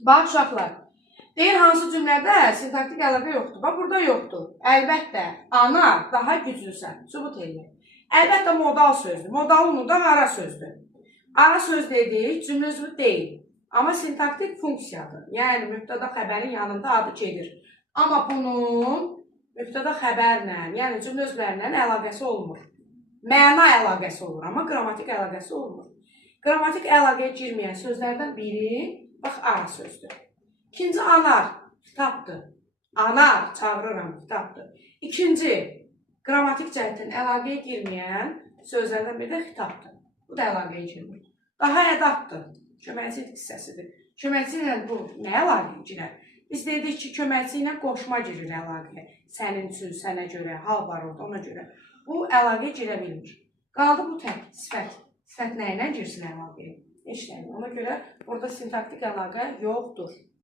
Bax uşaqlar, deyir hansı cümlədə sintaktik əlaqə yoxdur. Bax burada yoxdur. Əlbəttə, ana daha güclüsən. Sübut eləyir. Əlbəttə modal sözdür. Modal unudan ara sözdür. Ara söz dedik, cümlə üzvü deyil. Amma sintaktik funksiyadır. Yəni mübtəda xəbərin yanında adı gedir. Amma bunun mübtəda xəbərlə, yəni cümlə üzvlərlə əlaqəsi olmur. Məna əlaqəsi olur, amma qrammatik əlaqəsi olmur. Qrammatik əlaqəyə girməyən sözlərdən biri, bax, ara sözdür. İkinci, anar, kitabdır. Anar, çağırıram, kitabdır. İkinci, qrammatik cəhətdən əlaqəyə girməyən sözlərdən biri də xitabdır. Bu da əlaqəyə girmir. Daha ədatdır, köməkçi hissəsidir. Köməkçi ilə bu nə əlaqəyə girər? Biz dedik ki, köməkçi ilə qoşma girir əlaqəyə. Sənin üçün, sənə görə, hal var orada, ona görə. Bu əlaqəyə girə bilmir. Qaldı bu tək, sifət. Sifət nə ilə girsin əlaqəyə? Heç nə. Ona görə burada sintaktik əlaqə yoxdur.